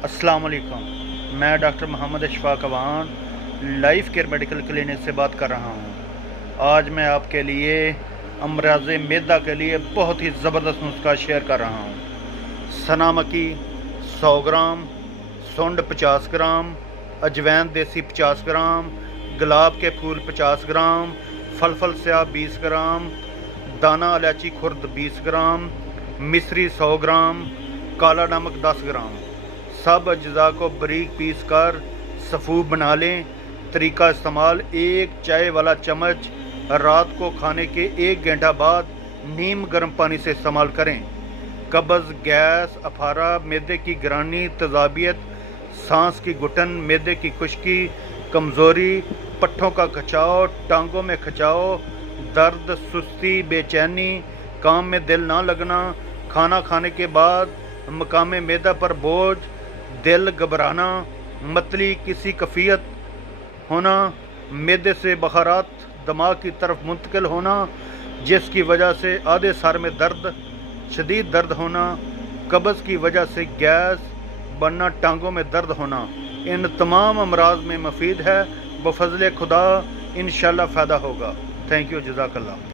अस्सलाम वालेकुम। मैं doctor Mohammad Ashfaq Awan life care medical clinic से बात कर रहा हूँ। आज मैं आपके लिए अमराज मैदा के लिए बहुत ही ज़बरदस्त नुस्खा शेयर कर रहा हूँ। सना मक्की 100 ग्राम, सुंड 50 ग्राम, अजवैन देसी 50 ग्राम, गुलाब के फूल 50 ग्राम, फल स्याह 20 ग्राम, दाना इलायची खुर्द 20 ग्राम, मिश्री 100 ग्राम, काला नमक 10 ग्राम। सब अज्जा को बारीक पीस कर सफ़ूफ बना लें। तरीका इस्तेमाल: एक चाय वाला चम्मच रात को खाने के 1 घंटा बाद नीम गर्म पानी से इस्तेमाल करें। कब्ज़, गैस, अफारा, मैदे की गिरानी, तेज़ाबियत, सांस की घुटन, मैदे की खुश्की, कमज़ोरी, पट्ठों का खिंचाव, टांगों में खिंचाव, दर्द, सुस्ती, बेचैनी, काम में दिल ना लगना, खाना खाने के बाद मकामे मैदा पर बोझ, दिल घबराना, मतली, किसी कैफियत होना, मैदे से बखारात दिमाग की तरफ मुंतकिल होना जिसकी वजह से आधे सर में दर्द, शदीद दर्द होना, कब्ज़ की वजह से गैस बनना, टांगों में दर्द होना, इन तमाम अमराज में मुफीद है। बफज़ल खुदा इंशाअल्लाह फ़ायदा होगा। थैंक यू, जज़ाकल्लाह।